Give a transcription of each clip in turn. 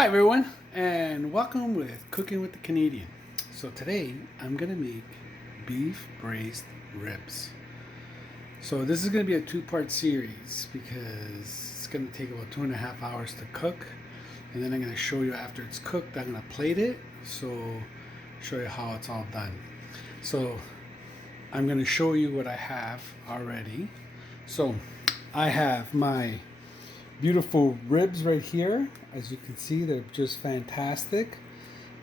Hi everyone, and welcome with Cooking with the Canadian. So today I'm gonna make beef braised ribs. So this is gonna be a two-part series because it's gonna take about 2.5 hours to cook, and then I'm gonna show you after it's cooked. I'm gonna plate it, so show you how it's all done. So I'm gonna show you what I have already. So I have my beautiful ribs right here. As you can see, they're just fantastic.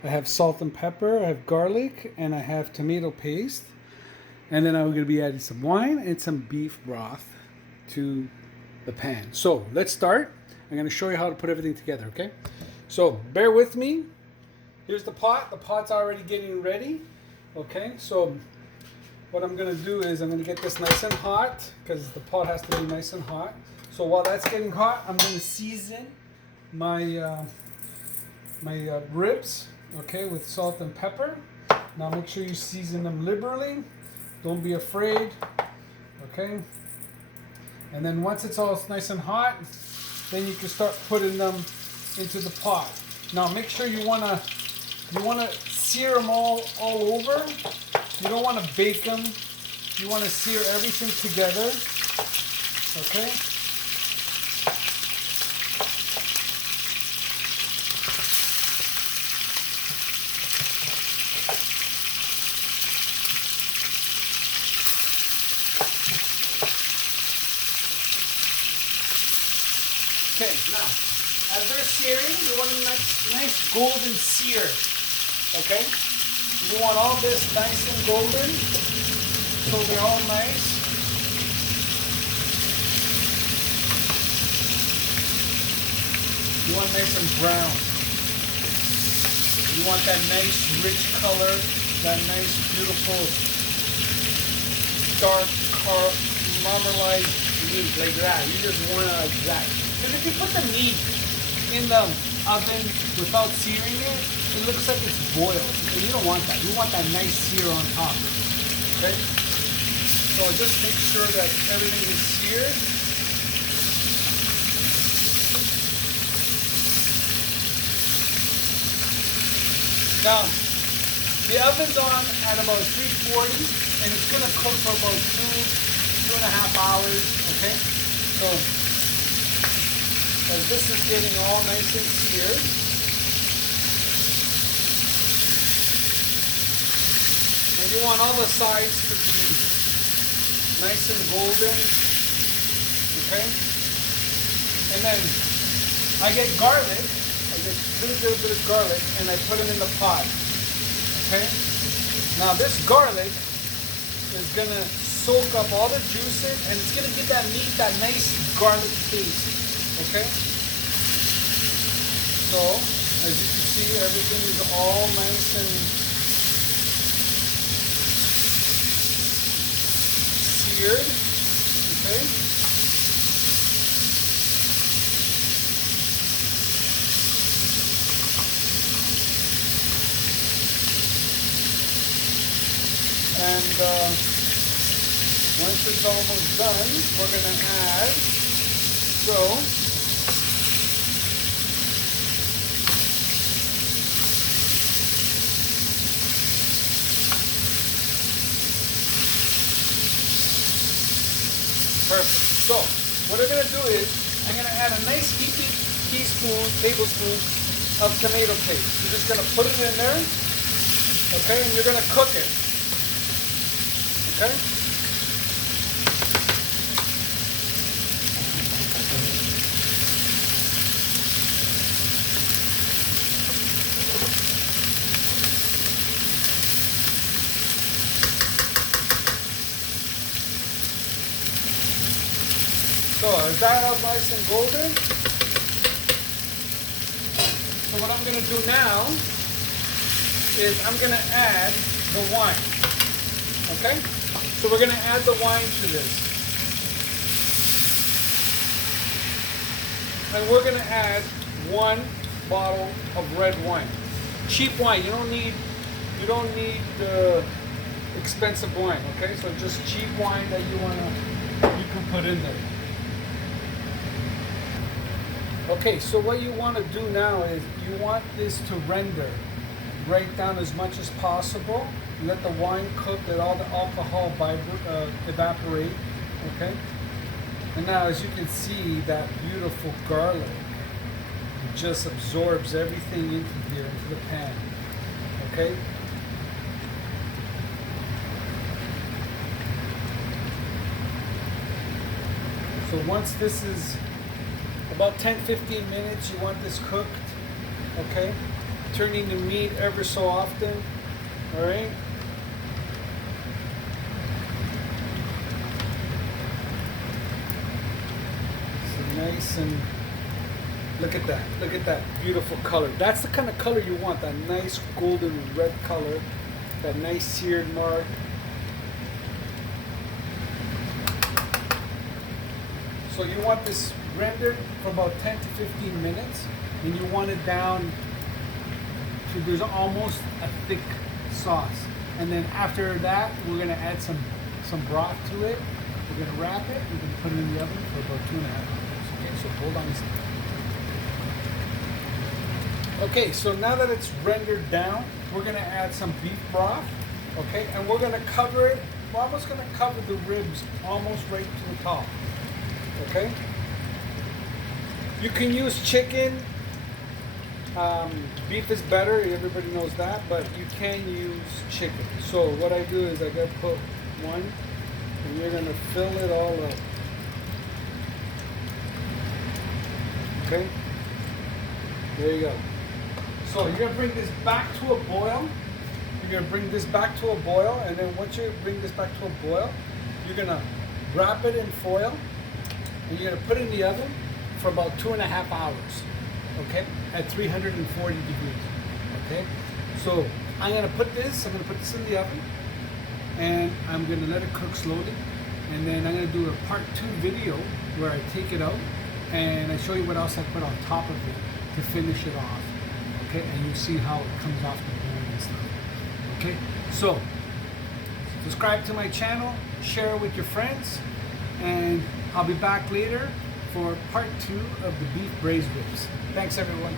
I have salt and pepper, I have garlic, and I have tomato paste. And then I'm going to be adding some wine and some beef broth to the pan. So let's start. I'm going to show you how to put everything together, okay? So bear with me. Here's the pot. The pot's already getting ready. Okay, so what I'm going to do is I'm going to get this nice and hot because the pot has to be nice and hot. So while that's getting hot, I'm going to season my ribs, okay, with salt and pepper. Now make sure you season them liberally. Don't be afraid, okay? And then once it's all nice and hot, then you can start putting them into the pot. Now make sure you wanna sear them all over. You don't want to bake them. You want to sear everything together, okay? Okay, now, as they're searing, you want a nice golden sear, okay? You want all this nice and golden, so they're all nice. You want nice and brown. You want that nice rich color, that nice beautiful dark marmalade meat like that. You just want it like that. Because if you put the meat in the oven without searing it, it looks like it's boiled. And you don't want that. You want that nice sear on top. Okay? So just make sure that everything is seared. Now, the oven's on at about 340 and it's going to cook for about 2.5 hours. Okay? So as this is getting all nice and seared, and you want all the sides to be nice and golden, okay? And then I get garlic, I get a little bit of garlic, and I put them in the pot, okay? Now this garlic is gonna soak up all the juices, and it's gonna give that meat that nice garlic taste. Okay, so as you can see, everything is all nice and seared. Okay, and once it's almost done, we're gonna add perfect. So what I'm going to do is I'm going to add a nice tablespoon of tomato paste. You're just going to put it in there, okay, and you're going to cook it, okay? So is that all nice and golden? So what I'm going to do now is I'm going to add the wine. Okay? So we're going to add the wine to this. And we're going to add 1 bottle of red wine. Cheap wine. You don't need expensive wine, okay? So just cheap wine that you can put in there. Okay, so what you want to do now is you want this to render right down as much as possible. Let the wine cook, let all the alcohol evaporate, okay? And now as you can see, that beautiful garlic, it just absorbs everything into here, into the pan, okay? So once this is about 10-15 minutes, you want this cooked, okay? Turning the meat ever so often, all right? So nice, and look at that beautiful color. That's the kind of color you want, that nice golden red color, that nice seared mark. So you want this rendered for about 10 to 15 minutes, and you want it down to there's almost a thick sauce. And then after that, we're gonna add some broth to it. We're gonna wrap it. We're gonna put it in the oven for about 2.5 hours. Okay, so hold on a second. Okay, so now that it's rendered down, we're gonna add some beef broth. Okay, and we're gonna cover it. We're almost gonna cover the ribs almost right to the top. Okay. You can use chicken. Beef is better. Everybody knows that, but you can use chicken. So what I do is I gotta put one, and you're gonna fill it all up. Okay. There you go. So you're gonna bring this back to a boil. You're gonna bring this back to a boil, and then once you bring this back to a boil, you're gonna wrap it in foil. And you're gonna put it in the oven for about 2.5 hours, okay, at 340 degrees, okay. So I'm gonna put this in the oven, and I'm gonna let it cook slowly, and then I'm gonna do a part 2 video where I take it out and I show you what else I put on top of it to finish it off, okay, and you see how it comes off the bone and stuff, okay. So subscribe to my channel, share it with your friends, and I'll be back later for part 2 of the beef braised ribs. Thanks, everyone.